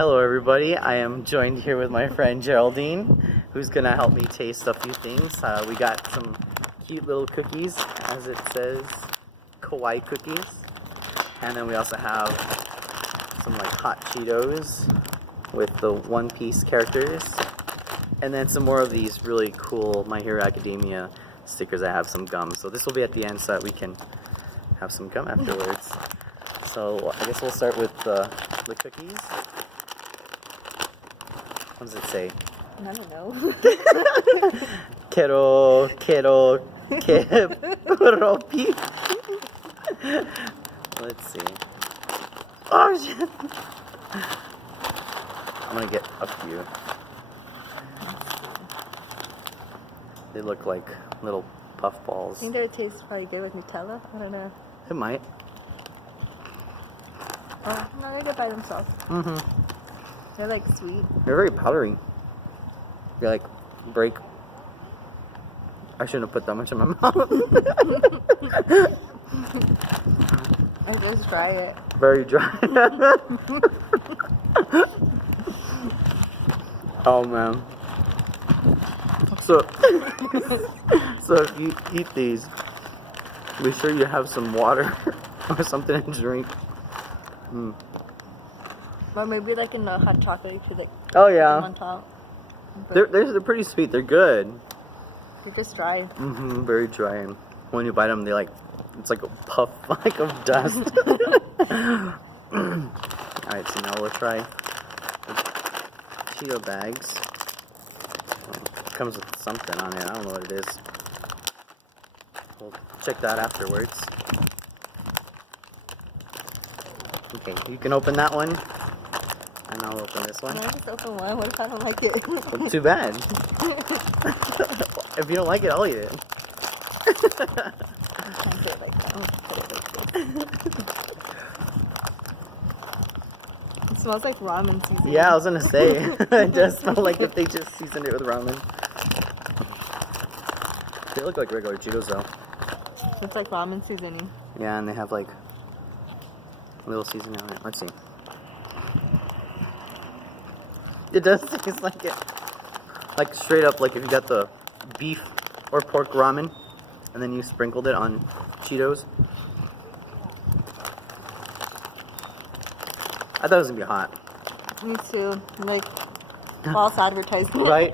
Hello everybody, I am joined here with my friend Geraldine, who's gonna help me taste a few things. We got some cute little cookies, as it says, kawaii cookies. And then we also have some like hot Cheetos with the One Piece characters. And then some more of these really cool My Hero Academia stickers. I have some gum. So this will be at the end so that we can have some gum afterwards. So I guess we'll start with the cookies. What does it say? I don't know. Quiero que propi. Let's see. Oh shit! I'm gonna get a few. They look like little puff balls. I think their taste probably good with Nutella. I don't know. It might. Oh, no, they're good by themselves. Mm-hmm. They're like sweet. They're very powdery. They like break. I shouldn't have put that much in my mouth. I just try it. Very dry. Oh man. So if you eat these, be sure you have some water or something to drink. Mm. Or maybe like in the hot chocolate, you could like Oh put them yeah. on top. They're pretty sweet. They're good. They're just dry. Mm-hmm. Very dry, and when you bite them, they like it's like a puff like of dust. Alright, so now we'll try the Cheeto bags. It comes with something on it. I don't know what it is. We'll check that afterwards. Okay, you can open that one. And I'll open this one. Can I just open one? What if I don't like it? Well, too bad. If you don't like it, I'll eat it. I can't do it like that. I'll put it like this. It smells like ramen seasoning. Yeah, I was gonna say. It does smell like if they just seasoned it with ramen. They look like regular Cheetos though. It's like ramen seasoning. Yeah, and they have like a little seasoning on it. Let's see. It does taste like it. Like straight up, like if you got the beef or pork ramen and then you sprinkled it on Cheetos. I thought it was gonna be hot. Me too. Like false advertising. Right?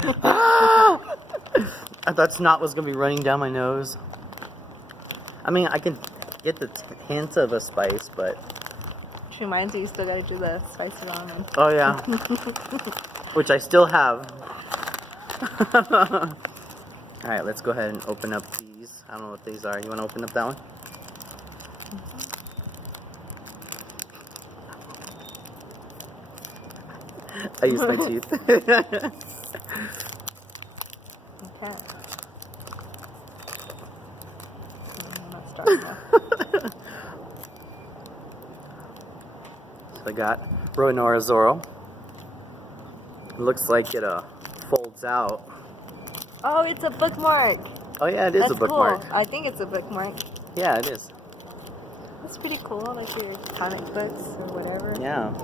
I thought snot was gonna be running down my nose. I mean, I can get the hint of a spice, but... Which reminds me, you still gotta do the spicy ramen. Oh yeah. Which I still have. Alright, let's go ahead and open up these. I don't know what these are. You wanna open up that one? I used my teeth. Okay. I'm not starting now. So I got Ronora Zoro. It looks like it folds out. Oh, it's a bookmark. Oh yeah, it is That's a bookmark. Cool. I think it's a bookmark. Yeah, it is. That's pretty cool, like your comic books or whatever. Yeah.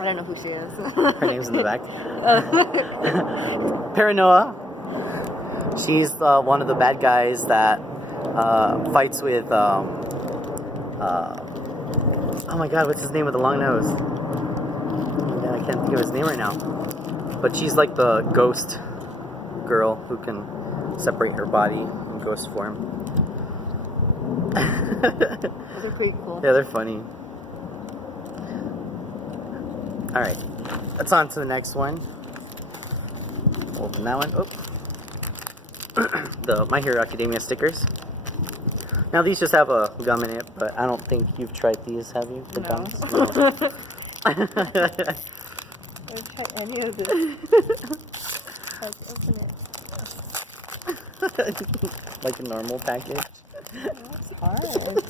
I don't know who she is. Her name's in the back. Paranoia. She's one of the bad guys that fights with oh my god, what's his name with the long nose? Yeah, I can't think of his name right now. But she's like the ghost girl who can separate her body in ghost form. Those are pretty cool. Yeah, they're funny. Alright, let's on to the next one. Open that one. Oh. The My Hero Academia stickers. Now these just have a gum in it, but I don't think you've tried these, have you? The No. gums? No. I've tried any of this. Let's open it. Like a normal package. That's hard.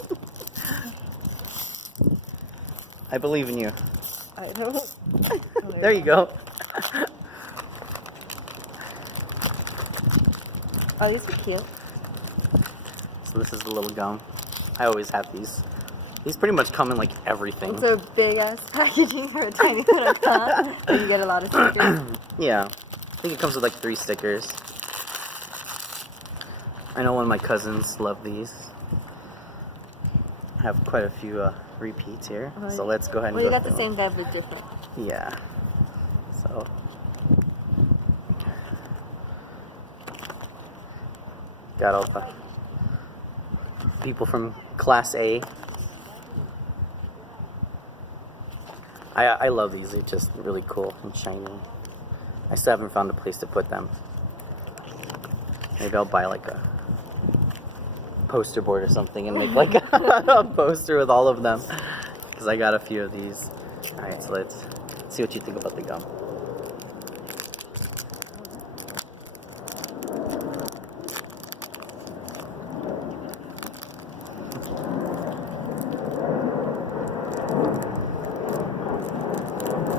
I believe in you. I don't. Oh, There you go. Oh, these are cute. So this is the little gum. I always have these. These pretty much come in like everything. It's a big ass packaging for a tiny little cup. And you get a lot of stickers. Yeah. I think it comes with like 3 stickers. I know one of my cousins love these. I have quite a few repeats here. So let's go ahead and well, go you got through the same them. guy but different. Yeah. So got all the people from Class A. I love these. They're just really cool and shiny. I still haven't found a place to put them. Maybe I'll buy like a poster board or something and make like a poster with all of them. Because I got a few of these. Alright, so let's see what you think about the gum.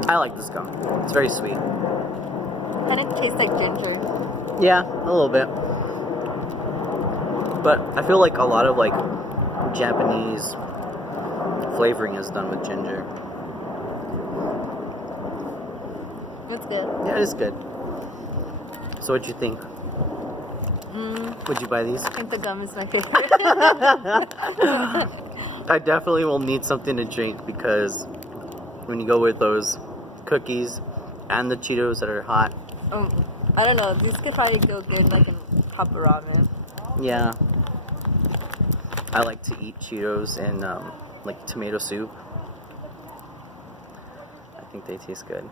I like this gum. It's very sweet. Kind of tastes like ginger. Yeah, a little bit. But I feel like a lot of like Japanese flavoring is done with ginger. It's good. Yeah, it is good. So what'd you think? Would you buy these? I think the gum is my favorite. I definitely will need something to drink because when you go with those cookies and the Cheetos that are hot. I don't know. These could probably go good like in cup of ramen. Yeah. I like to eat Cheetos and like tomato soup. I think they taste good.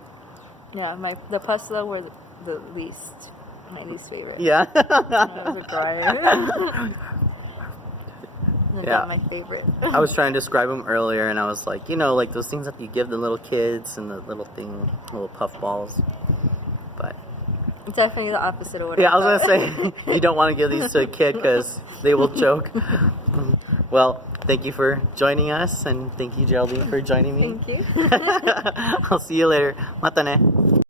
Yeah, the pasta were the least. My least favorite. Yeah. Those are drier. Yeah. My favorite. I was trying to describe them earlier and I was like, you know, like those things that you give the little kids and the little puff balls. But It's definitely the opposite of what yeah, I was thought. gonna say you don't want to give these to a kid because they will choke. Well, thank you for joining us and thank you, Geraldine, for joining me. Thank you. I'll see you later. Mata ne.